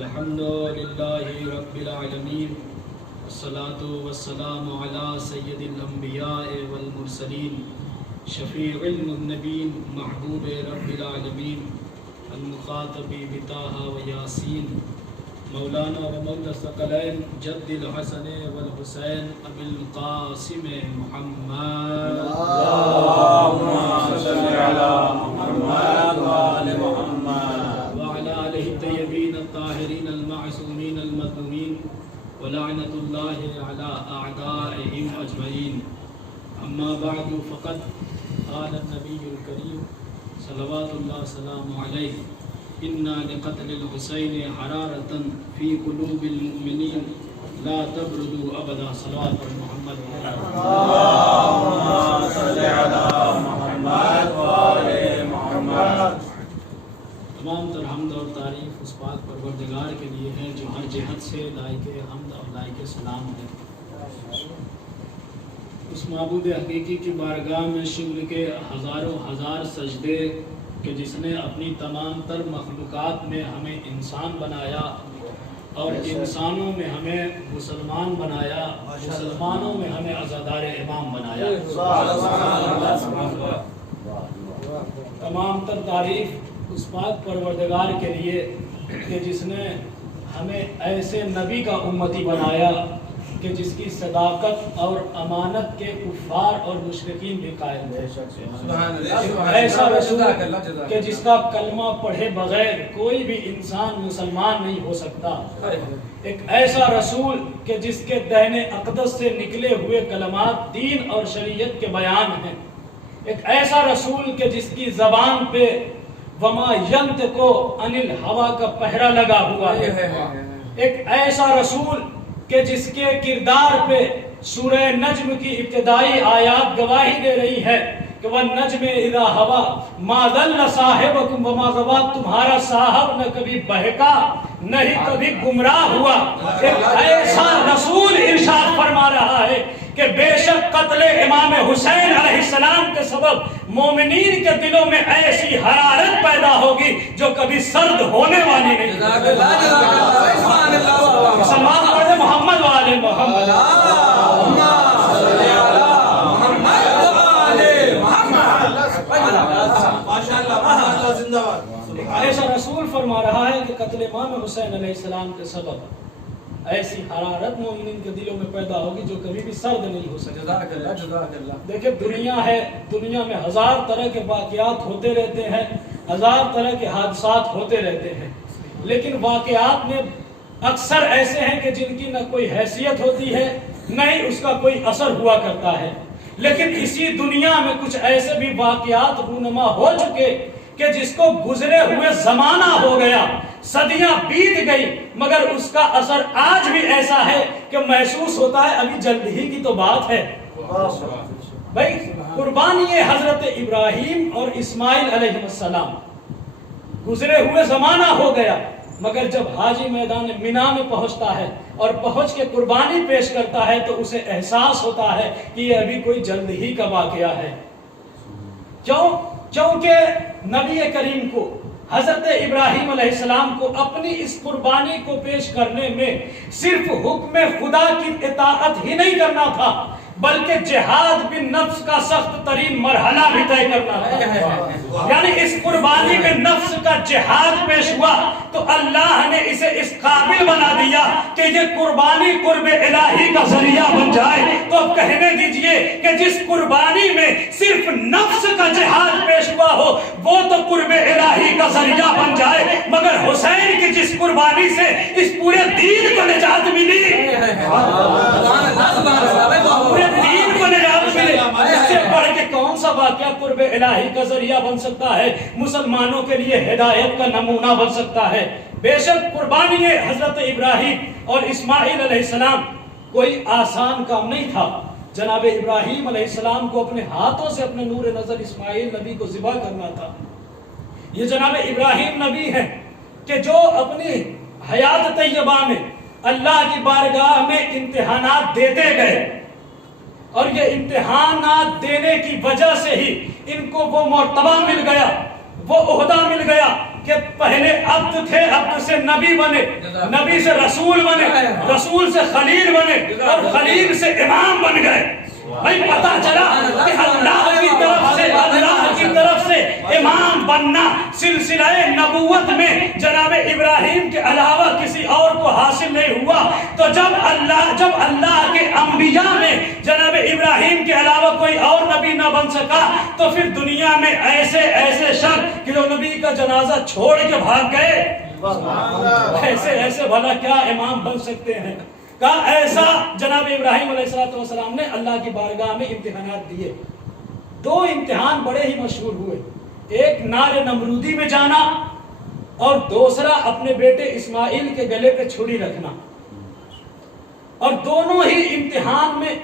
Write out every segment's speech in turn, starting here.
الحمد للہ رب العالمین والصلاة والسلام علی سید الانبیاء والمرسلین شفیع المذنبین محبوب رب العالمین المخاطب بطٰ و یاسین مولانا و مولا الثقلین جد الحسن والحسین ابی القاسم محمد اللهم صل علی محمد وآل محمد وعلى آلہ الطیبین الطاہرین المعصومین المظلومین ولعنۃ اللہ علی اعدائہم اجمعین. اما بعد فقد قال النبی الکریم صلوات اللہ وسلام علیہ انا لقتل الحسین حرارۃ فی قلوب المؤمنین لا تبردوا ابدا. صلوات پر محمد. اللهم صل علی محمد وآل محمد. تمام تر حمد اور تعریف اس پاک پروردگار کے لیے ہے جو ہر جہت سے لائق حمد اور لائق سلام ہے. اس معبود حقیقی کی بارگاہ میں شکر کے ہزاروں ہزار سجدے کہ جس نے اپنی تمام تر مخلوقات میں ہمیں انسان بنایا اور انسانوں میں ہمیں مسلمان بنایا، مسلمانوں میں ہمیں عزادار امام بنایا. تمام تر تعریف اس پاک پروردگار کے لیے کہ جس نے ہمیں ایسے نبی کا امتی بنایا کہ جس کی صداقت اور امانت کے کفار اور مشرکین بھی قائل تھے. ایسا رسول کہ جس کا کلمہ پڑھے بغیر کوئی بھی انسان مسلمان نہیں ہو سکتا. ایک ایسا رسول کہ جس کے دہن اقدس سے نکلے ہوئے کلمات دین اور شریعت کے بیان ہیں. ایک ایسا رسول کہ جس کی زبان پہ وما ینطق عن الہویٰ کا پہرا لگا ہوا ہے. ایک ایسا رسول کہ جس کے کردار پہ سورہ نجم کی ابتدائی آیات گواہی دے رہی ہے کہ وَالنَّجْمِ إِذَا هَوَىٰ مَا ضَلَّ صَاحِبُكُمْ وَمَا غَوَىٰ. تمہارا صاحب نہ کبھی بہکا نہیں کبھی گمراہ ہوا. ایک ایسا رسول ارشاد فرما رہا ہے کہ بے شک قتل امام حسین علیہ السلام کے سبب مومنین کے دلوں میں ایسی حرارت پیدا ہوگی جو کبھی سرد ہونے والی نہیں. سلمان پڑھے محمد والے محمد. ایسا رسول فرما رہا ہے کہ قتل امام حسین علیہ السلام کے سبب ایسی حرارت مومنین کے دلوں میں پیدا ہوگی جو کبھی بھی سرد نہیں ہو سکتی. دیکھیں دنیا ہے، دنیا میں ہزار طرح کے واقعات ہوتے رہتے ہیں، ہزار طرح کے حادثات ہوتے رہتے ہیں، لیکن واقعات میں اکثر ایسے ہیں کہ جن کی نہ کوئی حیثیت ہوتی ہے نہ ہی اس کا کوئی اثر ہوا کرتا ہے. لیکن اسی دنیا میں کچھ ایسے بھی واقعات رونما ہو چکے کہ جس کو گزرے ہوئے زمانہ ہو گیا، صدیاں بیت گئی، مگر اس کا اثر آج بھی ایسا ہے کہ محسوس ہوتا ہے ابھی جلد ہی کی تو بات ہے. بھائی قربانی حضرت ابراہیم اور اسماعیل علیہ السلام گزرے ہوئے زمانہ ہو گیا، مگر جب حاجی میدان مینا میں پہنچتا ہے اور پہنچ کے قربانی پیش کرتا ہے تو اسے احساس ہوتا ہے کہ یہ ابھی کوئی جلد ہی کا واقعہ ہے. کیونکہ نبی کریم کو حضرت ابراہیم علیہ السلام کو اپنی اس قربانی کو پیش کرنے میں صرف حکم خدا کی اطاعت ہی نہیں کرنا تھا بلکہ جہاد بن نفس کا سخت ترین مرحلہ بھی طے کرنا تھا. یعنی اس قربانی میں نفس کا جہاد پیش ہوا تو اللہ نے اسے اس قابل بنا دیا کہ یہ قربانی قرب الہی کا ذریعہ بن جائے. تو اب کہنے دیجئے کہ جس قربانی میں صرف نفس کا جہاد پیش ہوا ہو وہ تو قرب الہی کا ذریعہ بن جائے، مگر حسین کی جس قربانی سے اس پورے دین کو نجات ملی، پورے دین کو نجات ملے، اس سے بڑھ کے کون سا واقعہ قرب الہی کا ذریعہ بن سکتا ہے، مسلمانوں کے لیے ہدایت کا نمونہ بن سکتا ہے. بے شک قربانی حضرت ابراہیم اور اسماعیل علیہ السلام کوئی آسان کام نہیں تھا. جناب ابراہیم علیہ السلام کو اپنے ہاتھوں سے اپنے نور نظر اسماعیل نبی کو ذبح کرنا تھا. یہ جناب ابراہیم نبی ہیں کہ جو اپنی حیات طیبہ میں اللہ کی بارگاہ میں امتحانات دیتے گئے اور یہ امتحانات دینے کی وجہ سے ہی ان کو وہ مرتبہ مل گیا، وہ عہدہ مل گیا کہ پہلے عبد تھے، عبد سے نبی بنے، نبی سے رسول بنے، رسول سے خلیل بنے، اور خلیل سے امام بن گئے۔ بھائی پتہ چلا کہ اللہ کی طرف سے امام بننا سلسلہ نبوت میں جناب ابراہیم کے علاوہ کسی اور کو حاصل نہیں ہوا۔ تو جب اللہ کے انبیاء میں جناب ابراہیم کے علاوہ کوئی اور نبی نہ بن سکا، تو پھر دنیا میں ایسے شخص کہ جو نبی کا جنازہ چھوڑ کے بھاگ گئے، ایسے بھلا کیا امام بن سکتے ہیں؟ کہا ایسا جناب ابراہیم علیہ السلام نے اللہ کی بارگاہ میں امتحانات دیے۔ 2 امتحان بڑے ہی مشہور ہوئے، ایک نار نمرودی میں جانا اور دوسرا اپنے بیٹے اسماعیل کے گلے پہ چھری رکھنا۔ اور دونوں ہی امتحان میں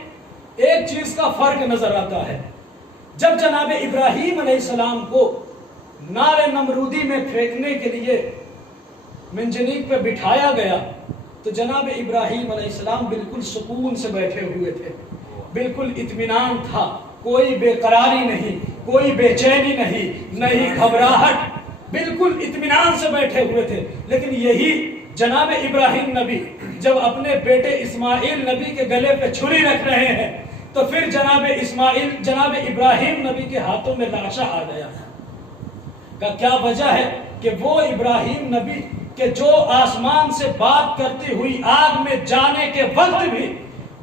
ایک چیز کا فرق نظر آتا ہے۔ جب جناب ابراہیم علیہ السلام کو نار نمرودی میں پھینکنے کے لیے منجنیق پہ بٹھایا گیا تو جناب ابراہیم علیہ السلام بالکل سکون سے بیٹھے ہوئے تھے، بالکل اطمینان تھا، کوئی بے قراری نہیں، کوئی بے چینی نہیں گھبراہٹ، بالکل اطمینان سے بیٹھے ہوئے تھے۔ لیکن یہی جناب ابراہیم نبی جب اپنے بیٹے اسماعیل نبی کے گلے پہ چھری رکھ رہے ہیں تو پھر جناب ابراہیم نبی کے ہاتھوں میں لاشا آ گیا۔ کا کیا وجہ ہے کہ وہ ابراہیم نبی کہ جو آسمان سے بات کرتی ہوئی آگ میں جانے کے وقت بھی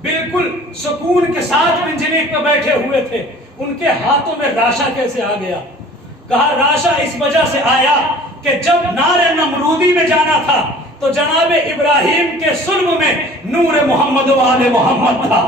بالکل سکون کے ساتھ منجنیق پہ بیٹھے ہوئے تھے، ان کے ہاتھوں میں راشا کیسے آ گیا؟ کہا راشا اس وجہ سے آیا کہ جب نار نمرودی میں جانا تھا تو جناب ابراہیم کے صلب میں نور محمد و آل محمد تھا،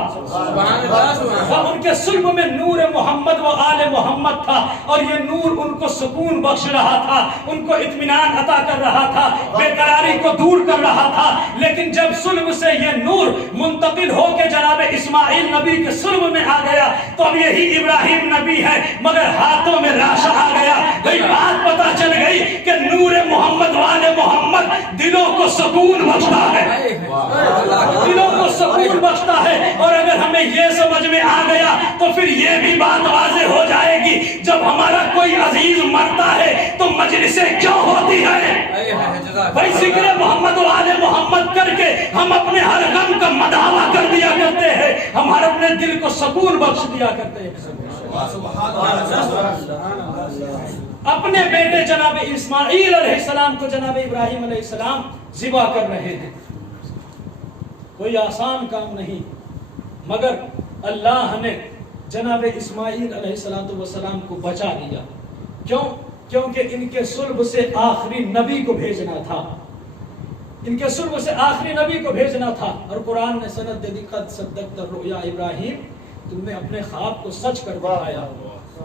ان کے صلب میں نور محمد و آل محمد تھا، اور یہ نور ان کو سکون بخش رہا تھا، ان کو اطمینان عطا کر رہا تھا، بے قراری کو دور کر رہا تھا۔ لیکن جب صلب سے یہ نور منتقل ہو کے جناب اسماعیل نبی کے صلب میں آ گیا تو اب یہی ابراہیم نبی ہے مگر ہاتھوں میں راشا آ گیا۔ بھئی بات پتہ چل گئی کہ نور محمد و آل محمد دلوں کو سکون بخشتا ہے، دلوں کو سکون بخشتا ہے۔ اور اگر ہمیں یہ سمجھ میں آ گیا تو پھر یہ بھی بات واضح ہو جائے گی جب ہمارا کوئی عزیز مرتا ہے تو مجلسیں کیوں ہوتی ہے؟ بھائی ذکر محمد و آل محمد کر کے ہم اپنے ہر غم کا مداوا کر دیا کرتے ہیں، ہم ہر اپنے دل کو سکون بخش دیا کرتے ہیں۔ اپنے بیٹے جناب اسماعیل علیہ السلام کو جناب ابراہیم علیہ السلام ذبح کر رہے ہیں، کوئی آسان کام نہیں، مگر اللہ نے جناب اسماعیل علیہ السلام کو بچا دیا۔ کیوں؟ کیونکہ ان کے صلب سے آخری نبی کو بھیجنا تھا، ان کے صلب سے آخری نبی کو بھیجنا تھا۔ اور قرآن نے سند دے دی قد صدقت الرؤیا ابراہیم، تم نے اپنے خواب کو سچ کر دکھایا۔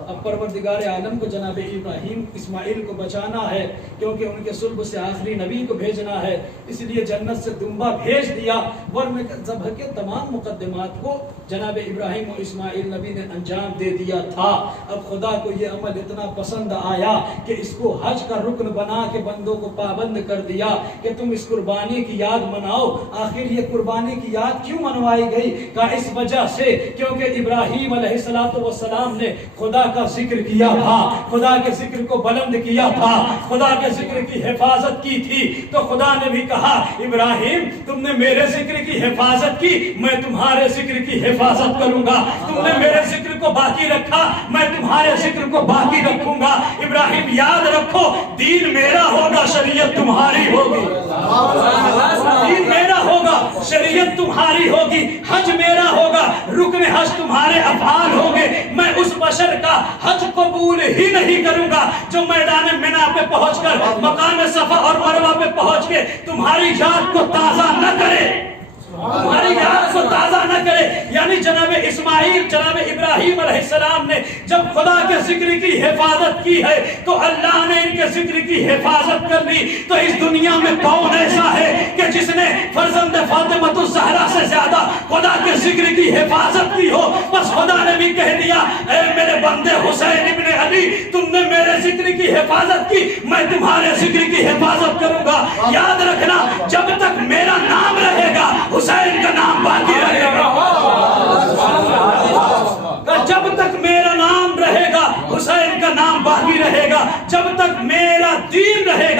اب پروردگار عالم کو جناب ابراہیم اسماعیل کو بچانا ہے کیونکہ ان کے صلب سے آخری نبی کو بھیجنا ہے، اس لیے جنت سے دمبا بھیج دیا، ورنہ ذبح کے تمام مقدمات کو جناب ابراہیم و اسماعیل نبی نے انجام دے دیا تھا۔ اب خدا کو یہ عمل اتنا پسند آیا کہ اس کو حج کا رکن بنا کے بندوں کو پابند کر دیا کہ تم اس قربانی کی یاد مناؤ۔ آخر یہ قربانی کی یاد کیوں منوائی گئی؟ کہ اس وجہ سے کیونکہ ابراہیم علیہ السلام نے خدا کا ذکر کیا تھا، خدا کے ذکر کو بلند کیا تھا، خدا کے ذکر کی حفاظت کی تھی، تو خدا نے بھی کہا ابراہیم تم نے میرے ذکر کی حفاظت کی، میں تمہارے ذکر کی حفاظت کروں گا، تم نے میرے ذکر کو باقی رکھا، میں تمہارے ذکر کو باقی رکھوں گا۔ ابراہیم یاد رکھو دین میرا ہوگا، شریعت تمہاری ہوگی، دین میرا ہوگا، شریعت تمہاری ہوگی، حج میرا ہوگا، رکن حج تمہارے افعال ہوگے۔ میں اس بشر کا حج قبول ہی نہیں کروں گا جو میدان منا پہ پہنچ کر مقام صفا اور مروہ پہ پہنچ کے تمہاری یاد کو تازہ نہ کرے، تمہاری یاد کو تازہ نہ کرے۔ یعنی جناب اسماعیل جناب ابراہیم علیہ السلام نے جب خدا کے ذکر کی حفاظت کی ہے تو اللہ نے ان کے ذکر کی حفاظت کر لی۔ تو اس دنیا میں کون ایسا ہے کہ جس نے فرزند فاطمہ الزہرا سے زیادہ خدا کے ذکر کی حفاظت کی ہو؟ بس خدا نے بھی کہہ دیا اے میرے بندے حسین ابن علی تم نے میرے ذکر کی حفاظت کی، میں تمہارے ذکر کی حفاظت کروں گا۔ یاد رکھنا جب تک میرا نام رہے گا حسین کا نام باقی رہے گا، جب تک میرا نام رہے گا حسین کا نام باقی رہے گا، جب تک میرا دین رہے گا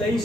23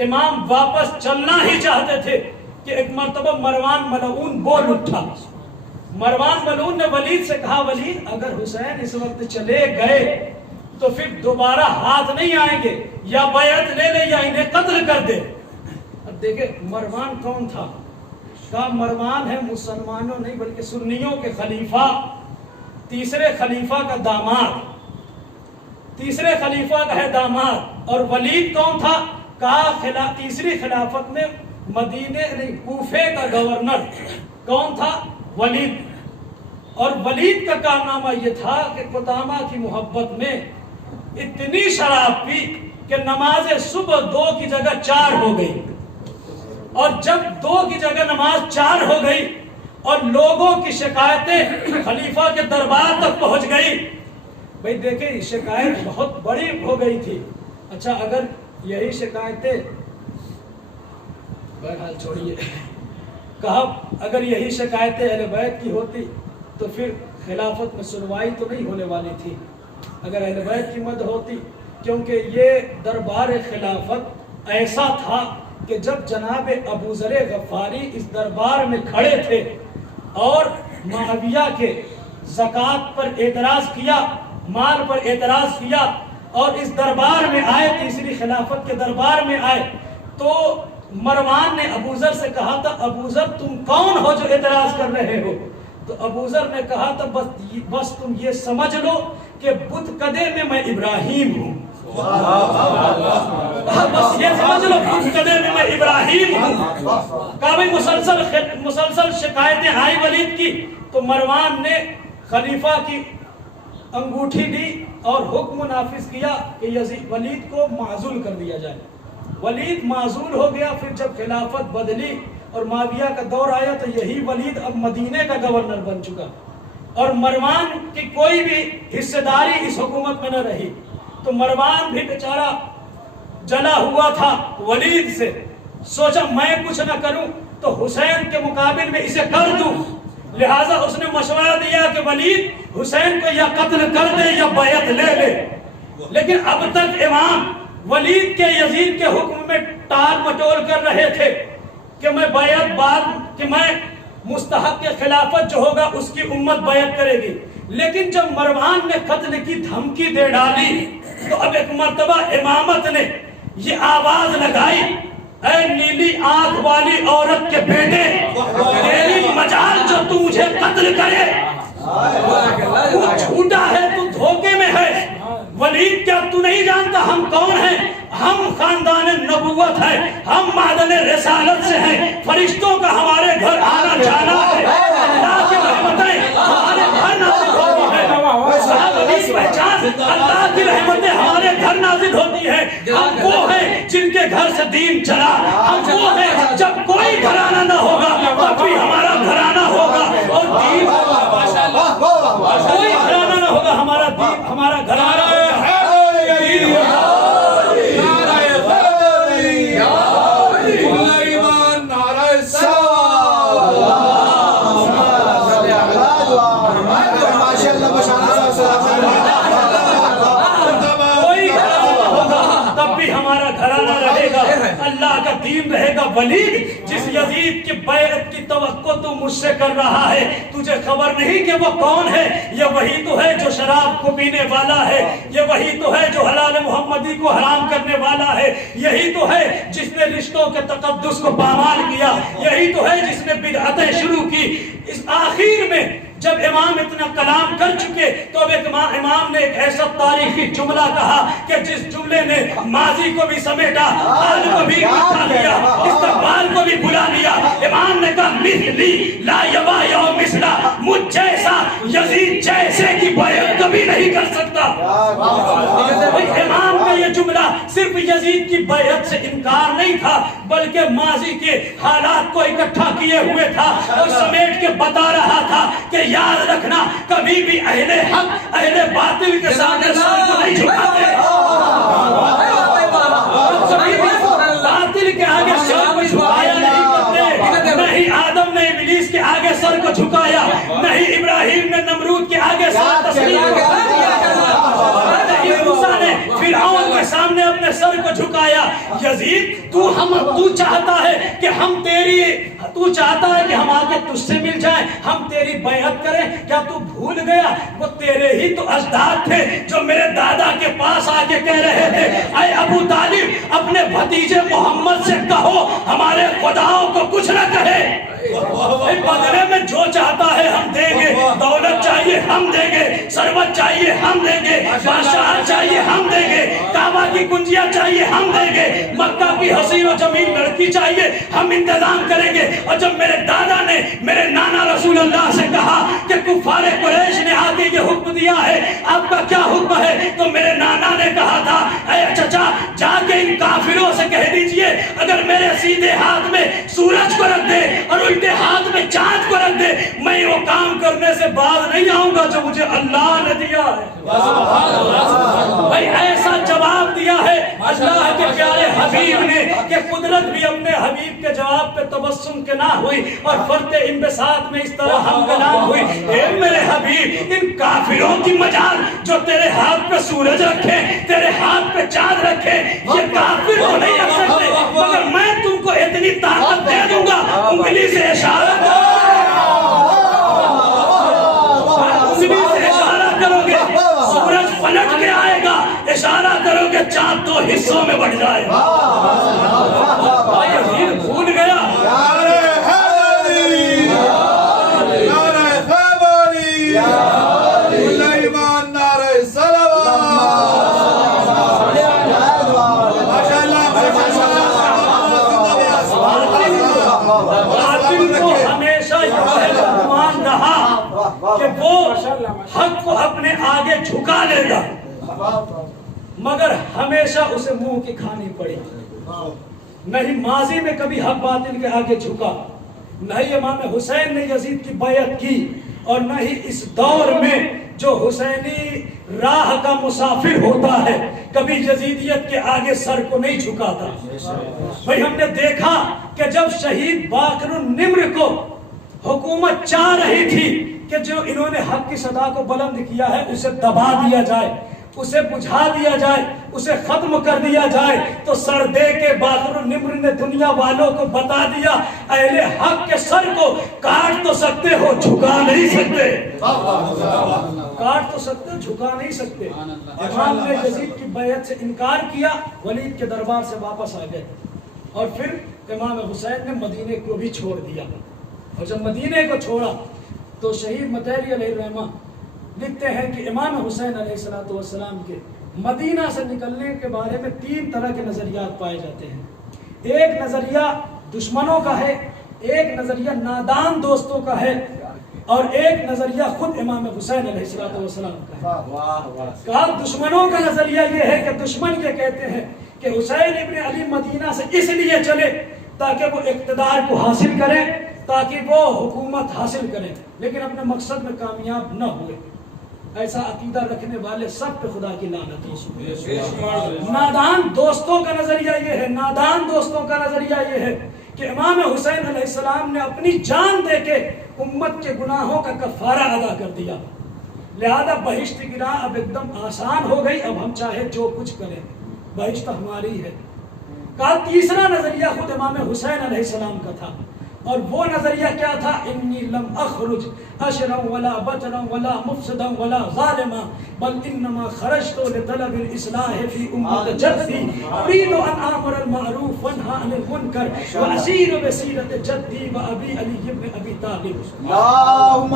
امام واپس چلنا ہی چاہتے تھے کہ ایک مرتبہ مروان ملعون بول اٹھا. مروان ملعون نے ولید سے کہا ولید اگر حسین اس وقت چلے گئے تو پھر دوبارہ ہاتھ نہیں آئیں گے, یا بیعت لے لے یا انہیں قتل کر دے. اب دیکھیں مروان کون تھا؟ کہا مروان ہے مسلمانوں نہیں بلکہ سنیوں کے خلیفہ, تیسرے خلیفہ کا داماد, تیسرے خلیفہ کا ہے داماد. اور ولید کون تھا؟ کہا تیسری خلافت میں مدینے نہیں کوفے کا گورنر کون تھا؟ ولید. اور ولید کا کارنامہ یہ تھا کہ قدامہ کی محبت میں اتنی شراب پی کہ نماز صبح 2 کی جگہ 4 ہو گئی, اور جب 2 کی جگہ نماز 4 ہو گئی اور لوگوں کی شکایتیں خلیفہ کے دربار تک پہنچ گئی. بھئی دیکھیں شکایت بہت بڑی ہو گئی تھی. اچھا اگر یہی شکایتیں بہرحال چھوڑیے, کہا اگر یہی شکایتیں اہل بیت کی ہوتی تو پھر خلافت میں سنوائی تو نہیں ہونے والی تھی اگر اہل بیت کی مدد ہوتی, کیونکہ یہ دربار خلافت ایسا تھا کہ جب جناب ابو ذر غفاری اس دربار میں کھڑے تھے اور معاویہ کے زکوٰۃ پر اعتراض کیا, مال پر اعتراض کیا اور اس دربار میں آئے, تیسری خلافت کے دربار میں آئے, تو مروان نے ابو ذر سے کہا تھا ابو ذر تم کون ہو جو اعتراض کر رہے ہو؟ تو ابو ذر نے کہا تھا بس تم یہ سمجھ لو کہ بت کدے میں ابراہیم ہوں. بس یہ سمجھ لو بت کدے میں ابراہیم ہوں. کہا بھئی مسلسل شکایتیں آئی ولید کی, تو مروان نے خلیفہ کی انگوٹھی دی اور حکم نافذ کیا کہ ولید کو معزول کر دیا جائے. ولید معزول ہو گیا. پھر جب خلافت بدلی اور معاویہ کا دور آیا تو یہی ولید اب مدینے کا گورنر بن چکا, اور مروان کی کوئی بھی حصہ داری اس حکومت میں نہ رہی. تو مروان بھی بیچارہ جلا ہوا تھا ولید سے, سوچا میں کچھ نہ کروں تو حسین کے مقابل میں اسے کر دوں. لہٰذا اس نے مشورہ دیا کہ ولید حسین کو یا قتل کر دے یا بیعت لے لے. لیکن اب تک امام ولید کے یزید کے حکم میں ٹال مٹول کر رہے تھے کہ میں بیعت کہ میں مستحق کے خلافت جو ہوگا اس کی امت بیعت کرے گی. لیکن جب مروان نے قتل کی دھمکی دے ڈالی تو اب ایک مرتبہ امامت نے یہ آواز لگائی, اے نیلی آنکھ والی عورت کے بیٹے, تیری مجال جو تو مجھے قتل کرے, تو جھوٹا ہے, تو دھوکے میں ہے. ولید کیا تو نہیں جانتا ہم کون ہیں؟ ہم خاندان نبوت ہے, ہم معدن رسالت سے ہیں, فرشتوں کا ہمارے گھر آنا جانا ہے, اللہ کی رحمتیں ہمارے گھر نازل ہوتی ہے. پہچان اللہ کی رحمتیں ہمارے گھر نازل ہوتی ہے. ہم وہ ہیں جن کے گھر سے دین چلا, ہم وہ ہیں جب کوئی گھرانہ نہ ہوگا تب بھی ہمارا گھرانہ ہوگا, اور دین کوئی گھرانہ نہ ہوگا ہمارا دین ہمارا گھرانہ ہوگا. اللہ کا دین رہے گا. ولید جس یزید کی بیعت کی توقع تو مجھ سے کر رہا ہے, تجھے خبر نہیں کہ وہ کون ہے؟ یہ وہی تو ہے جو شراب کو پینے والا ہے, یہ وہی تو ہے جو حلال محمدی کو حرام کرنے والا ہے, یہی تو ہے جس نے رشتوں کے تقدس کو پامال کیا, یہی تو ہے جس نے بدعتیں شروع کی. اس آخر میں جب امام اتنا کلام کر چکے تو اب ایک امام نے ایک ایسا تاریخی جملہ کہا کہ جس جملے نے ماضی کو بھی سمیٹا, حال کو بھی اٹھا لیا, استقبال کو بھی بلا لیا. امام نے کہا مثلی لا یبا یوم مثلا, مجھ جیسا یزید جیسے کی بیعت کبھی نہیں کر سکتا. امام کا یہ جملہ صرف یزید کی بیعت سے انکار نہیں تھا بلکہ ماضی کے حالات کو اکٹھا کیے ہوئے تھا اور سمیٹ کے بتا رہا تھا کہ یاد رکھنا کبھی بھی اہل حق اہل باطل کے سامنے سر کو نہیں جھکاتے, باطل کے آگے سر کو جھکایا نہیں کرتے. نہیں آدم نے ابلیس کے آگے سر کو جھکایا, نہیں ابراہیم نے نمرود کے آگے سر تسلیم کیا, نہیں موسیٰ نے فرعون کے سامنے اپنے سر کو جھکایا. یزید تو چاہتا ہے کہ ہم آ کے تجھ سے مل جائیں، ہم تیری بیعت کریں، کیا تو بھول گیا وہ تیرے ہی تو اجداد تھے جو میرے دادا کے پاس آ کے کہہ رہے تھے اے ابو طالب اپنے بھتیجے محمد سے کہو ہمارے خداؤں کو کچھ نہ کہے، بدلے میں جو چاہتا ہے ہم دیں گے، دولت چاہیے ہم دیں گے، ثروت چاہیے ہم دیں گے، بادشاہ چاہیے ہم دیں گے، کعبہ کی کنجیاں چاہیے ہم دیں گے، مکہ کی حسین و جمیل لڑکی چاہیے ہم انتظام کریں گے۔ اور جب میرے دادا نے میرے نانا رسول اللہ سے کہا کہ کفار قریش نے آ کے یہ حکم دیا ہے آپ کا کیا حکم ہے، تو میرے نانا نے کہا تھا اے چچا جا کے ان کافروں سے کہہ دیجئے اگر میرے سیدھے ہاتھ میں سورج کو رکھ دے اور الٹے ہاتھ میں چاند کو رکھ دے میں وہ کام کرنے سے باز نہیں آؤں گا جو مجھے اللہ نے دیا ہے۔ بھائی ایسا جواب دیا ہے اللہ کے پیارے حبیب نے کہ قدرت بھی اپنے حبیب کے جواب پہ تبسم کے نہ ہوئی اور فرد انبساط میں اس طرح ہم کلام ہوئی، اے میرے حبیب ان کافروں کی مجال جو تیرے ہاتھ پہ سورج رکھے تیرے ہاتھ پہ چاند رکھے یہ کافر کو نہیں رکھ سکتے، مگر میں تم کو اتنی طاقت دے دوں گا انگلی سے اشارہ کرو گے سورج پلٹ کے آئے گا، اشارہ کرو گے چاند دو حصوں میں بڑھ جائے گا۔ بھول گیا کہ وہ حق کو اپنے آگے جھکا لے گا مگر ہمیشہ اسے منہ کی کھانی پڑی، نہیں ماضی میں کبھی حق باطل کے آگے جھکا، نہ ہی امام حسین نے یزید کی بیعت کی اور نہ ہی اس دور میں جو حسینی راہ کا مسافر ہوتا ہے کبھی یزیدیت کے آگے سر کو نہیں جھکاتا۔ بھئی ہم نے دیکھا کہ جب شہید باقر النمر کو حکومت چاہ رہی تھی کہ جو انہوں نے حق کی صدا کو بلند کیا ہے اسے دبا دیا جائے، اسے بجھا دیا جائے، اسے ختم کر دیا جائے، تو سر دے کے باقر النمر نے دنیا والوں کو بتا دیا اہل حق کے سر کو کاٹ تو سکتے ہو جھکا نہیں سکتے، کاٹ تو سکتے جھکا نہیں سکتے۔ امام نے یزید کی بیعت سے انکار کیا، ولید کے دربار سے واپس آ گئے اور پھر امام حسین نے مدینے کو بھی چھوڑ دیا، اور جب مدینے کو چھوڑا تو شہید مطہری علیہ الرحمہ لکھتے ہیں کہ امام حسین علیہ السلام کے مدینہ سے نکلنے کے بارے میں 3 طرح کے نظریات پائے جاتے ہیں۔ ایک نظریہ دشمنوں کا ہے، ایک نظریہ نادان دوستوں کا ہے اور ایک نظریہ خود امام حسین علیہ السلام کا ہے۔ کہا دشمنوں کا نظریہ یہ ہے کہ دشمن یہ کہتے ہیں کہ حسین ابن علی مدینہ سے اس لیے چلے تاکہ وہ اقتدار کو حاصل کریں، تاکہ وہ حکومت حاصل کریں، لیکن اپنے مقصد میں کامیاب نہ ہوئے۔ ایسا عقیدہ رکھنے والے سب پہ خدا کی لعنت ہو۔ نادان دوستوں کا نظریہ یہ ہے، نادان دوستوں کا نظریہ یہ ہے کہ امام حسین علیہ السلام نے اپنی جان دے کے امت کے گناہوں کا کفارہ ادا کر دیا، لہذا بہشت کی راہ اب ایک دم آسان ہو گئی، اب ہم چاہے جو کچھ کریں بہشت ہماری ہے۔ کہا تیسرا نظریہ خود امام حسین علیہ السلام کا تھا، اور وہ نظریہ کیا تھا؟ انی لم اخرج اشرا ولا بطرا ولا مفسدا ولا ظالما بل انما خرجت لطلب الاصلاح في امه جدي اريد ان امر المعروف وانهى عن المنكر واسير بسيره جدي وابي علي بن ابي طالب۔ اللهم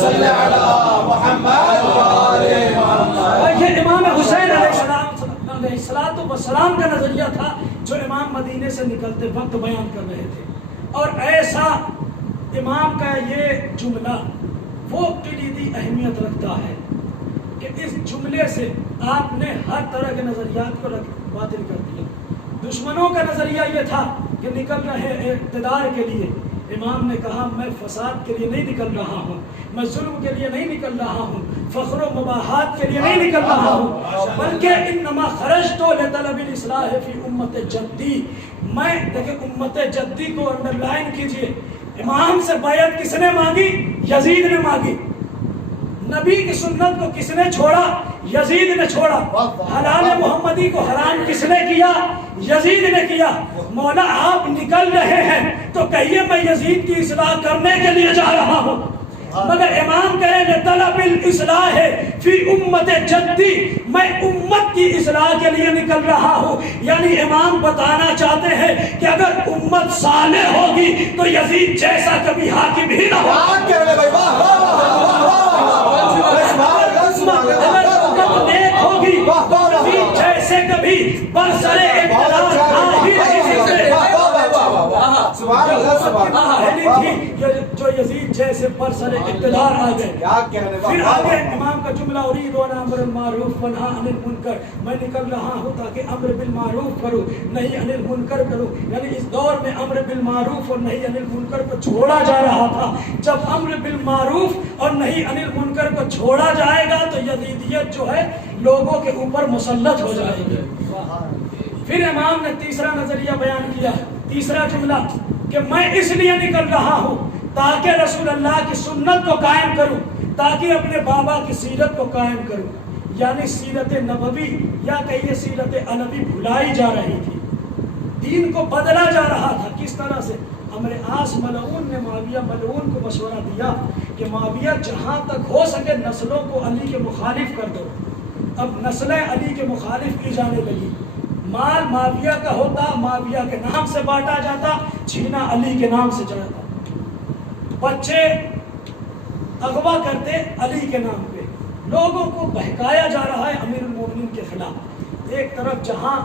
صل على محمد وعلى محمد۔ یہ امام حسین علیہ السلام کا نظریہ تھا جو امام مدینے سے نکلتے وقت بیان کر رہے تھے، اور ایسا امام کا یہ جملہ وہ کلیدی اہمیت رکھتا ہے کہ اس جملے سے آپ نے ہر طرح کے نظریات کو باطل کر دیا۔ دشمنوں کا نظریہ یہ تھا کہ نکل رہے اقتدار کے لیے، امام نے کہا میں فساد کے لیے نہیں نکل رہا ہوں، میں ظلم کے لیے نہیں نکل رہا ہوں، فخر و مباحات کے لیے نہیں نکل رہا ہوں، بلکہ انما خرجت لطلب الاصلاح فی امت جدی۔ میں دیکھیں امت جدی کو انڈر لائن کیجئے، امام سے بیعت کس نے مانگی؟ یزید نے مانگی۔ نبی کی سنت کو کس نے چھوڑا؟ یزید نے چھوڑا۔ حلال محمدی کو حرام کس نے کیا؟ یزید نے کیا. مولا آپ نکل رہے ہیں تو کہیے میں یزید کی اصلاح کرنے کے لیے جا رہا ہوں, مگر امام کہہ رہے طلب الاصلاح فی امت جدی, میں امت کی اصلاح کے لیے نکل رہا ہوں. یعنی امام بتانا چاہتے ہیں کہ اگر امت صالح ہوگی تو یزید جیسا کبھی حاکم ہی نہ ہوگا. اگر امت نیک ہوگی تو یزید جیسے کبھی برسر اقتدار آ ہی نہیں سکتے. جو یزید جیسے برسر اقتدار آ گئے. پھر آگے امام کا جملہ اريد ان امر بالمعروف وانهى عن المنکر, میں نکل رہا ہوں تاکہ امر بالمعروف کروں نہیں عن المنکر کروں. یعنی اس دور میں امر بالمعروف اور نہیں عن المنکر کو چھوڑا جا رہا تھا. جب امر بالمعروف اور نہیں عن المنکر کو چھوڑا جائے گا تو یزیدیت جو ہے لوگوں کے اوپر مسلط ہو جائے گی. پھر امام نے تیسرا نظریہ بیان کیا, تیسرا جملہ کہ میں اس لیے نکل رہا ہوں تاکہ رسول اللہ کی سنت کو قائم کروں, تاکہ اپنے بابا کی سیرت کو قائم کروں. یعنی سیرت نبوی یا کہیے سیرت علوی بھلائی جا رہی تھی, دین کو بدلا جا رہا تھا. کس طرح سے؟ عمرو عاص ملعون نے معاویہ ملعون کو مشورہ دیا کہ معاویہ جہاں تک ہو سکے نسلوں کو علی کے مخالف کر دو. اب نسلیں علی کے مخالف کی جانے لگی. مال معاویہ کا ہوتا, معاویہ کے نام سے بانٹا جاتا, چھینا علی کے نام سے جاتا. بچے اغوا کرتے علی کے نام پہ. لوگوں کو بہکایا جا رہا ہے امیر المومنین کے خلاف. ایک طرف جہاں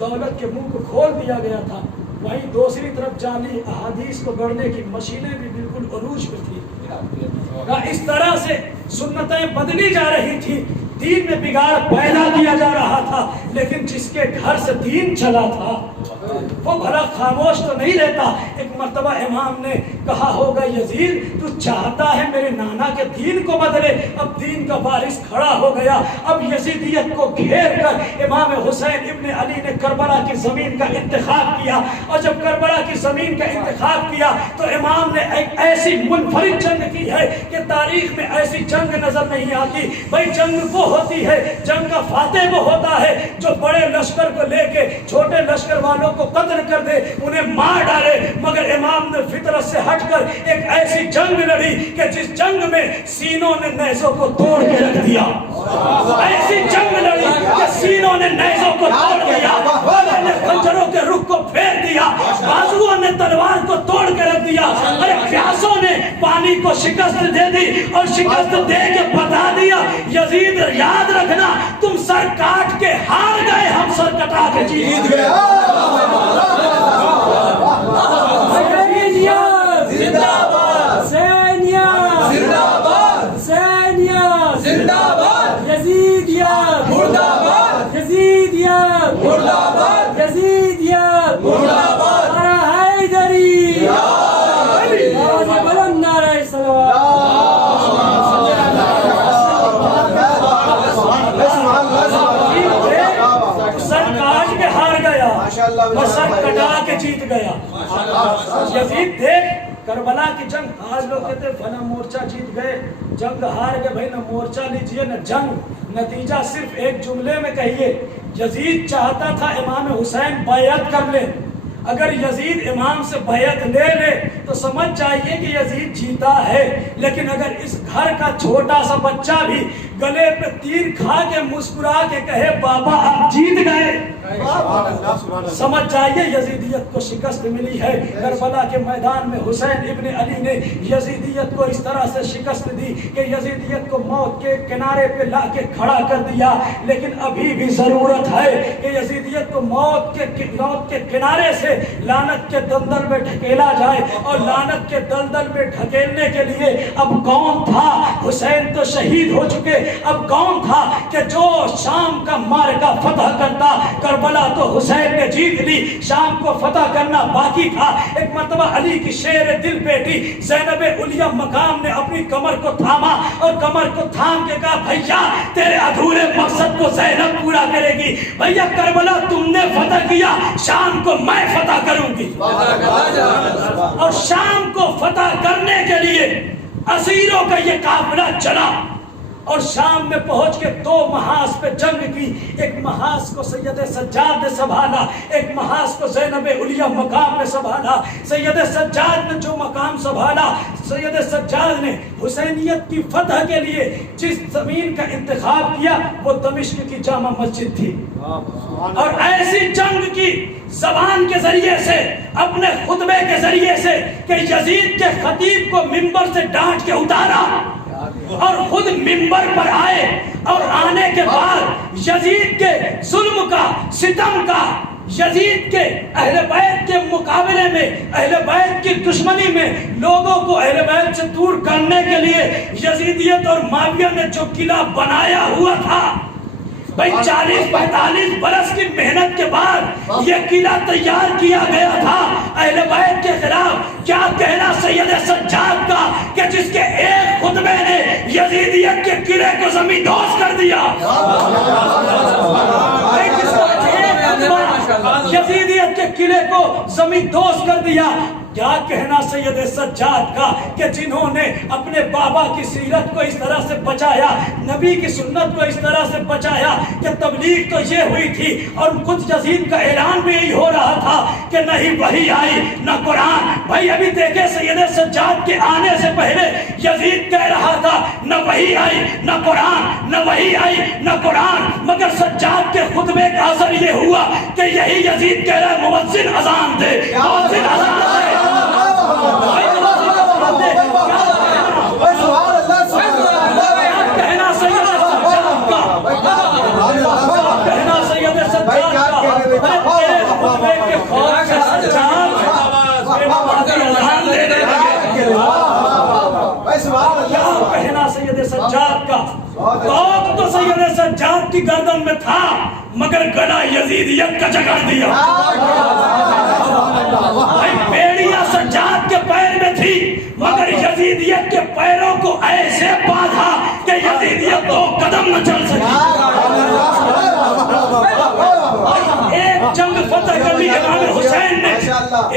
دولت کے منہ کو کھول دیا گیا تھا, وہیں دوسری طرف جعلی احادیث کو گڑنے کی مشینیں بھی بالکل عروج پہ تھی. اس طرح سے سنتیں بدلی جا رہی تھی, دین میں بگاڑ پیدا کیا جا رہا تھا. لیکن جس کے گھر سے دین چلا تھا وہ بھلا خاموش تو نہیں رہتا. ایک مرتبہ امام نے کہا ہوگا یزید تو چاہتا ہے میرے نانا کے دین کو بدلے. اب دین کا وارث کھڑا ہو گیا. اب یزیدیت کو گھیر کر امام حسین ابن علی نے کربلا کی زمین کا انتخاب کیا, اور جب کربلا کی زمین کا انتخاب کیا تو امام نے ایک ایسی منفرد جنگ کی ہے کہ تاریخ میں ایسی جنگ نظر نہیں آتی. بھائی جنگ وہ ہوتی ہے, جنگ کا فاتح وہ ہوتا ہے جو بڑے لشکر کو لے کے چھوٹے لشکر والوں کو قتل کر دے, انہیں مار ڈالے. مگر امام نے فطرت سے ہٹ کر ایک ایسی جنگ لڑی کہ جس جنگ میں سینوں نے نیزوں کو توڑ کے رکھ دیا. ایسی جنگ لڑی کہ سینوں نے نیزوں کو توڑ دیا, بالوں نے خنجروں کے رخ کو پھیر دیا, بازوؤں نے تلوار کو توڑ کے رکھ دیا. ارے پیاسوں نے پانی کو شکست دے دی اور شکست دے کے بتا دیا یزید یاد رکھنا تم سر کاٹ کے ہار گئے, ہم سر کٹا کے جیت گئے. سر کٹا کے جیت گیا. یزید دیکھ کربلا کی جنگ, آج لوگ کہتے ہیں فلاں مورچہ جیت گئے, جنگ ہار گئے. بھائی نہ مورچہ لیجئے نہ جنگ, نتیجہ صرف ایک جملے میں کہیے. یزید چاہتا تھا امام حسین بیعت کر لے. اگر یزید امام سے بیعت لے لے تو سمجھ جائیے کہ یزید جیتا ہے. لیکن اگر اس گھر کا چھوٹا سا بچہ بھی گلے پہ تیر کھا کے مسکرا کے کہے بابا آپ جیت گئے, سمجھ جائیے یزیدیت کو شکست ملی ہے. کربلا کے میدان میں حسین ابن علی نے یزیدیت کو اس طرح سے شکست دی کہ یزیدیت کو موت کے کنارے پہ لا کے کھڑا کر دیا. لیکن ابھی بھی ضرورت ہے کہ یزیدیت کو موت کے کنارے سے لعنت کے دلدل میں ڈھکیلا جائے. اور لعنت کے دلدل میں ڈھکیلنے کے لیے اب کون تھا؟ حسین تو شہید ہو چکے. اب کون تھا کہ جو شام کا معرکہ فتح کرتا؟ کربلا تو حسین نے جیت لی, شام کو فتح کرنا باقی تھا. ایک مرتبہ علی کی شیر دل بیٹی زینب علیہ مقام نے اپنی کمر کو تھاما اور کمر کو تھام کے کہا بھیا تیرے ادھورے مقصد کو زینب پورا کرے گی. بھیا کربلا تم نے فتح کیا, شام کو میں فتح کروں گی. اور شام کو فتح کرنے کے لیے اسیروں کا یہ قافلہ چلا اور شام میں پہنچ کے 2 محاذ پہ جنگ کی. ایک محاذ کو سید سجاد نے سنبھالا, ایک محاذ کو زینب علیہ مقام نے سنبھالا. سید سجاد نے جو مقام سنبھالا, سید سجاد نے حسینیت کی فتح کے لیے جس زمین کا انتخاب کیا وہ دمشق کی جامع مسجد تھی. اور ایسی جنگ کی زبان کے ذریعے سے, اپنے خطبے کے ذریعے سے, کہ یزید کے خطیب کو منبر سے ڈانٹ کے اتارا اور خود منبر پر آئے, اور آنے کے بعد یزید کے ظلم کا, ستم کا, یزید کے اہل بیت کے مقابلے میں, اہل بیت کی دشمنی میں لوگوں کو اہل بیت سے دور کرنے کے لیے یزیدیت اور معاویہ نے جو قلعہ بنایا ہوا تھا, بھائی 40-45 برس کی محنت کے بعد یہ قلعہ تیار کیا گیا تھا اہل بیت کے خلاف. کیا کہنا سید سجاد کا کہ جس کے ایک خطبے نے یزیدیت کے قلعے کو زمین دوز کر دیا, یزیدیت کے قلعے کو زمین دوز کر دیا. کیا کہنا سید سجاد کا کہ جنہوں نے اپنے بابا کی سیرت کو اس طرح سے بچایا, نبی کی سنت کو اس طرح سے بچایا کہ تبلیغ تو یہ ہوئی تھی, اور خود یزید کا اعلان بھی یہی ہو رہا تھا کہ نہ وحی آئی نہ قرآن. بھائی ابھی دیکھیں سید سجاد کے آنے سے پہلے یزید کہہ رہا تھا نہ وحی آئی نہ قرآن, نہ وحی آئی نہ قرآن, مگر سجاد کے خطبے کا اثر یہ ہوا کہ یہی یزید کہہ رہا ہے مؤذن اذان دے, مؤذن اذان دے. کہنا سید سجاد کا, کہنا سید سجاد کا, خطبے کے خوف سے سجاد کہنا سید سجاد کا. تو سید سجاد کی گردن میں تھا مگر گلا یزیدیت کا جگڑ دیا. بیڑیاں سجاد کے پیر میں تھی مگر یزیدیت کے پیروں کو ایسے باندھا کہ یزیدیت 2 قدم نہ چل سکی. ایک جنگ فتح کر لی امام حسین نے,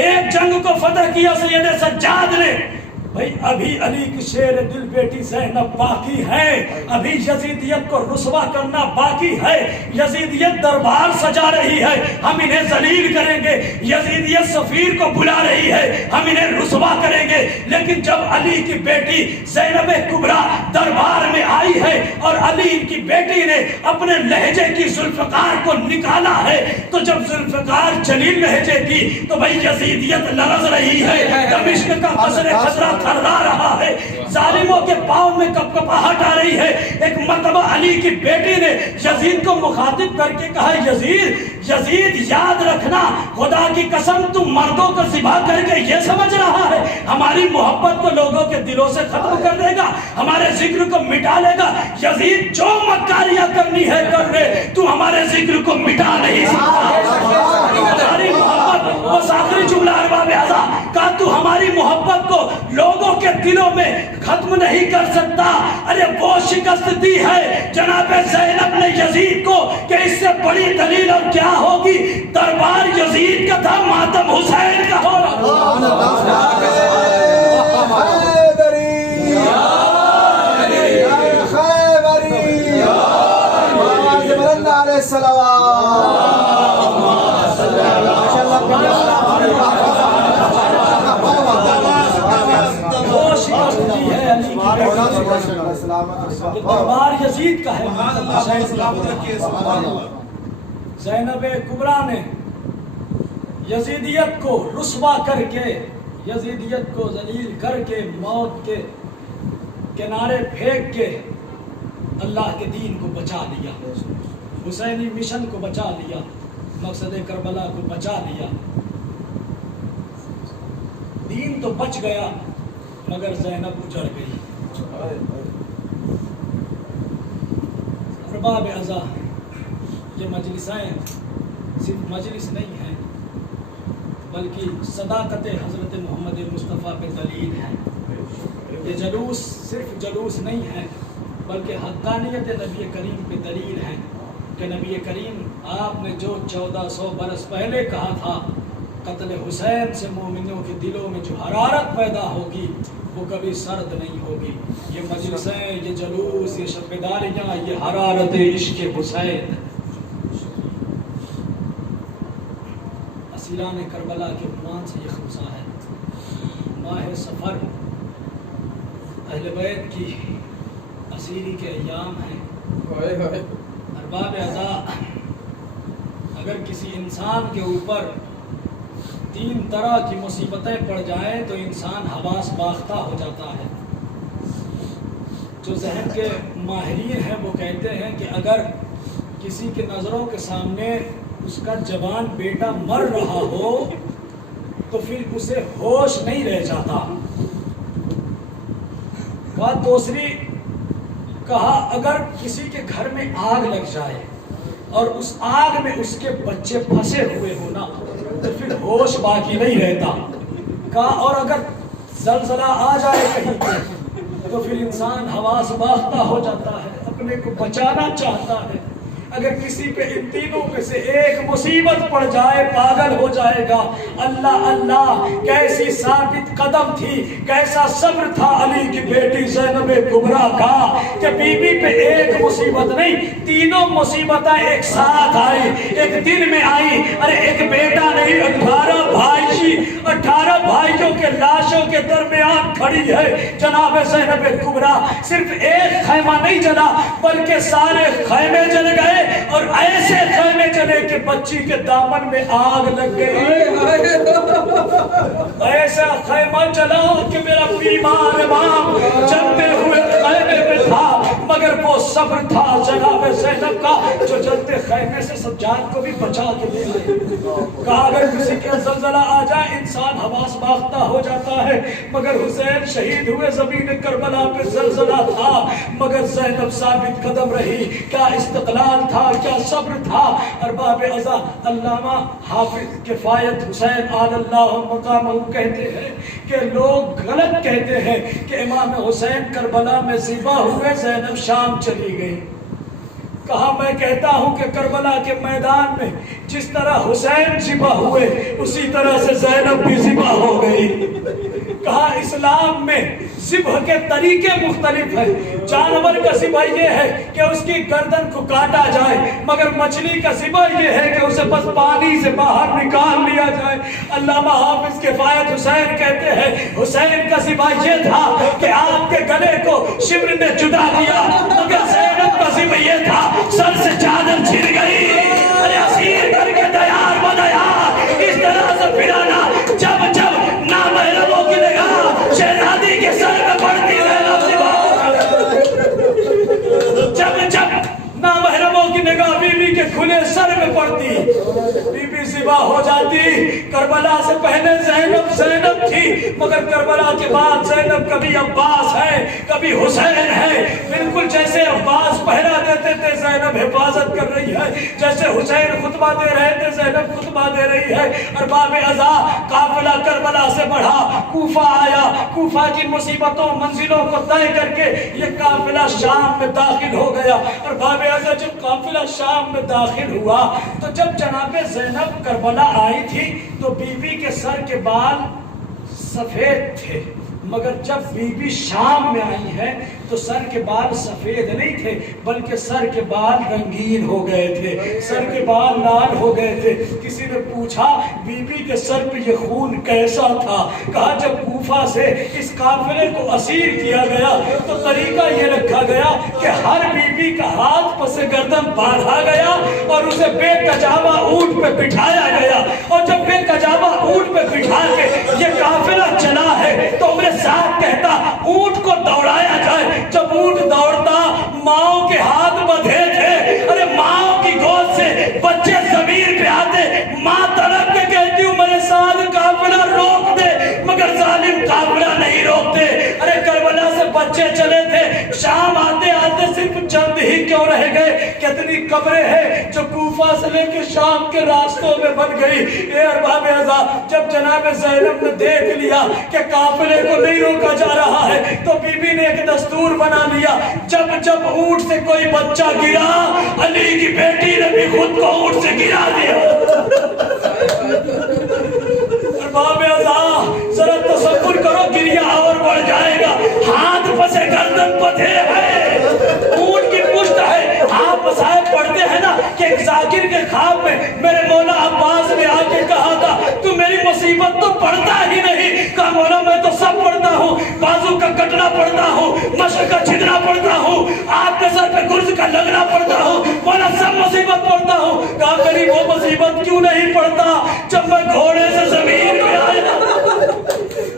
ایک جنگ کو فتح کیا سید سجاد نے. بھئی ابھی علی کی شیر دل بیٹی زینب باقی ہے, ابھی یزیدیت کو رسوا کرنا باقی ہے. یزیدیت دربار سجا رہی ہے, ہم انہیں ذلیل کریں گے. یزیدیت سفیر کو بلا رہی ہے, ہم انہیں رسوا کریں گے. لیکن جب علی کی بیٹی زینب کبریٰ دربار میں آئی ہے اور علی کی بیٹی نے اپنے لہجے کی ذوالفقار کو نکالا ہے, تو جب ذوالفقار جلیل لہجے کی تو بھئی یزیدیت لرز رہی ہے, دمشق کا قصر خضرا تھرا رہا ہے, ظالموں کے پاؤں میں کپکپاہٹ آ رہی ہے. ایک مرتبہ علی کی بیٹی نے یزید کو مخاطب کر کے کہا, یزید یاد رکھنا, خدا کی قسم تم مردوں کو ذبح کر کے یہ سمجھ رہا ہے ہماری محبت کو لوگوں کے دلوں سے ختم کر دے گا, ہمارے ذکر کو مٹا لے گا. یزید جو مکاریاں کرنی ہے کر لے, تو ہمارے ذکر کو مٹا نہیں سکتا. ہماری محبت, وہ آخری جملہ ارباب اعضا کا, تو ہماری محبت کو لوگوں کے دلوں میں ختم نہیں کر سکتا. ارے وہ شکست دی ہے جناب زینب نے یزید کو کہ اس سے بڑی دلیل اور کیا ہوگی. دربار یزید کا تھا, ماتم حسین کا ہو دربار یزید کا ہے. زینب کبریٰ نے یزیدیت کو رسوا کر کے, یزیدیت کو ذلیل کر کے, موت کے کنارے پھینک کے اللہ کے دین کو بچا لیا, حسینی مشن کو بچا لیا, مقصد کربلا کو بچا لیا. دین تو بچ گیا مگر زینب اجڑ گئی. ارباب اعضا, یہ مجلسیں صرف مجلس نہیں ہیں بلکہ صداقت حضرت محمد مصطفیٰ پہ دلیل ہے. یہ جلوس صرف جلوس نہیں ہے بلکہ حقانیت نبی کریم پہ دلیل ہے کہ نبی کریم آپ نے جو 1400 برس پہلے کہا تھا قتل حسین سے مومنوں کے دلوں میں جو حرارت پیدا ہوگی وہ کبھی سرد نہیں ہوگی. یہ مجلسیں، یہ جلوس، یہ شب بیداریاں، یہ حرارت عشق حسین اسیران کربلا کے عنوان سے یہ خمسہ ہے. ماہ سفر اہل بیت کی اسیری کے ایام ہیں. ارباب عزا، اگر کسی انسان کے اوپر 3 طرح کی مصیبتیں پڑ جائیں تو انسان حواس باختہ ہو جاتا ہے. جو ذہن کے ماہرین ہیں وہ کہتے ہیں کہ اگر کسی کے نظروں کے سامنے اس کا جوان بیٹا مر رہا ہو تو پھر اسے ہوش نہیں رہ جاتا. بات دوسری کہا اگر کسی کے گھر میں آگ لگ جائے اور اس آگ میں اس کے بچے پھنسے ہوئے ہونا تو پھر ہوش باقی نہیں رہتا. کہا اور اگر زلزلہ آ جائے کہیں پہ تو پھر انسان حواس باختہ ہو جاتا ہے، اپنے کو بچانا چاہتا ہے. اگر کسی پہ ان تینوں میں سے ایک مصیبت پڑ جائے پاگل ہو جائے گا. اللہ اللہ، کیسی ثابت قدم تھی، کیسا صبر تھا علی کی بیٹی زینب کبریٰ کا کہ بی بی پہ ایک مصیبت نہیں، تینوں مصیبتیں ایک ساتھ آئی، ایک دن میں آئی. ارے ایک بیٹا نہیں، 18 بھائی، 18 بھائیوں کے لاشوں کے درمیان کھڑی ہے جناب زینب کبریٰ. صرف ایک خیمہ نہیں جلا بلکہ سارے خیمے جل گئے اور ایسے خیمے چلے کہ بچی کے دامن میں آگ لگ گئی. ایسا خیمہ چلا کہ میرا بیمار امام جلتے ہوئے خیمے میں تھا، مگر وہ صبر تھا جناب زینب کا جو جلتے خیمے سے سجاد کو بھی بچا کے لے آئے. کہا اگر کسی کے زلزلہ آ جائے انسان حواس باختہ ہو جاتا ہے، مگر حسین شہید ہوئے زمین کربلا پہ زلزلہ تھا مگر زینب ثابت قدم رہی. کیا استقلال تھا، کیا صبر تھا. ارباب عزا، علامہ حافظ کفایت حسین آل اللہ مقامہ کہتے ہیں کہ لوگ غلط کہتے ہیں کہ امام حسین کربلا میں ذبح ہوئے، زینب شام چلی گئی. کہا میں کہتا ہوں کہ کربلا کے میدان میں جس طرح حسین ذبح ہوئے اسی طرح سے زینب بھی ذبح ہو گئی. کہا اسلام میں ذبح کے طریقے مختلف ہیں. جانور کا ذبح یہ ہے کہ اس کی گردن کو کاٹا جائے، مگر مچھلی کا ذبح یہ ہے کہ اسے بس پانی سے باہر نکال لیا جائے. علامہ حافظ کفایت حسین کہتے ہیں حسین کا ذبح یہ تھا کہ آپ کے گلے کو شمر نے جدا کیا، مگر زینب کا ذبح یہ تھا سر سے چادر چھن گئی. ارے اسیر کر کے دیار بدیار اس طرح سے پھرانا، جب جب نامحرموں کی نگاہ شہزادی کے سر میں پڑتی زینب جب جب نامحرموں کی نگاہ بی بی کے کھلے سر میں پڑتی بی بی ذبح ہو جاتی. کربلا سے پہلے زینب تھی مگر کربلا کے بعد زینب کبھی عباس ہے کبھی حسین ہے. بالکل جیسے عباس پہرا دیتے تھے زینب حفاظت کر رہی ہے، جیسے حسین خطبہ دے رہے تھے زینب خطبہ دے رہی ہے. ارباب عزا، قافلہ کربلا سے بڑھا، کوفہ آیا، کوفہ کی مصیبتوں منزلوں کو طے کر کے یہ قافلہ شام میں داخل ہو گیا. ارباب عزا، جب قافلہ شام میں داخل ہوا تو جب جناب زینب کربلا آئی تھی تو بی بی کے سر کے بال سفید تھے، مگر جب بی بی شام میں آئی ہے تو سر کے بال سفید نہیں تھے بلکہ سر کے بال رنگین ہو گئے تھے، سر کے بال لال ہو گئے تھے. کسی نے پوچھا بی بی کے سر پہ یہ خون کیسا تھا؟ کہا جب کوفہ سے اس قافلے کو اسیر کیا گیا تو طریقہ یہ رکھا گیا کہ ہر بی بی کا ہاتھ پس گردن باندھا گیا اور اسے بے کجاوا اونٹ پہ بٹھایا گیا. اور جب بے کجاوا اونٹ پہ بٹھا کے یہ قافلہ چلا ہے تو عمر صاحب کہتا اونٹ کو دوڑایا جائے. جب اونٹ دوڑتا ماؤں کے ہاتھ بدھے تھے. ارے ماؤں کی گود سے بچے زمین پہ آتے، ماں تڑپ کے کہتی عمر صاحب قافلہ روک دے، مگر ظالم قافلہ نہیں روکتے. ارے کربلا سے بچے چلے تھے، شام آتے آتے صرف چند ہی کیوں رہ گئے. کتنی قبریں ہیں جو کوفہ سے لے کے شام کے راستوں میں بن گئی. اے ارباب عزا، جب جناب زینب نے دیکھ لیا کہ قافلے کو نہیں روکا جا رہا ہے تو بی بی نے ایک دستور بنا لیا، جب جب اونٹ سے کوئی بچہ گرا علی کی بیٹی نے بھی خود کو اونٹ سے گرا دیا. ارباب عزا، ذرا تصور کرو گریا اور بڑھ جائے بندھے ہیں، اونٹ کی پشت ہے. آپ مصائب پڑھتے ہیں نا کہ ایک ذاکر کے خواب میں میرے مولا عباس نے آ کے کہا تھا تو میری مصیبت تو پڑھتا ہی نہیں. کہا مولا میں تو سب پڑھتا ہوں، بازو کا کٹنا پڑھتا ہوں، مشق کا چھدنا پڑھتا ہوں، آپ کے سر پہ گرز کا لگنا پڑھتا ہوں، مولا سب مصیبت پڑھتا ہوں. کہا میری وہ مصیبت کیوں نہیں پڑھتا جب میں گھوڑے سے زمین میں آیا.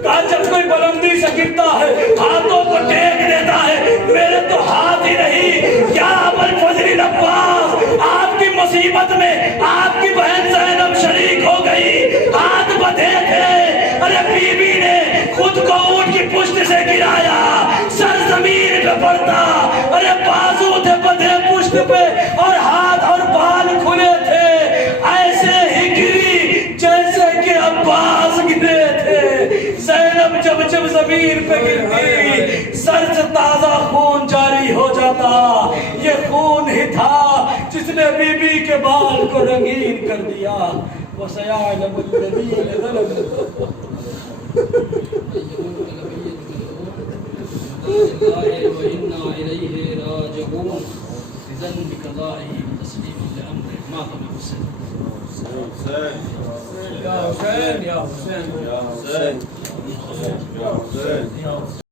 کہا جب کوئی بلندی سے گرتا ہے ہاتھوں کو ٹیک دیتا ہے، میرے تو ہاتھ ہی نہیں. کیا ابوالفضل عباس آپ کی مصیبت میں آپ کی بہن زینب شریک ہو گئی، ہاتھ بدھے تھے. ارے بی بی نے خود کو اونٹ کی پشت سے گرایا، سر زمین پہ پڑتا. ارے بازو تھے بدھے پشت پہ اور ہاتھ اور بال کھلے تھے. ایسے ہی گری جیسے کہ عباس گرے تھے. زینب جب جب زمین پہ گرتی سر سے تازہ خون جاری ہو جاتا. یہ خون ہی تھا جس نے بی بی کے بال کو رنگین کر دیا. وَسَيَعْلَمُ الَّذِينَ ظَلَمُوا وَإِنَّا إِلَيْهِ رَاجِعُونَ بِذَنبِ قَضَائِهِ وَتَسْلِيمًا لِأَمْرِهِ مَا قَبْلَ السَّلَامِ. Ya Hüseyin, ya Hüseyin, ya Hüseyin, ya Hüseyin, ya Hüseyin.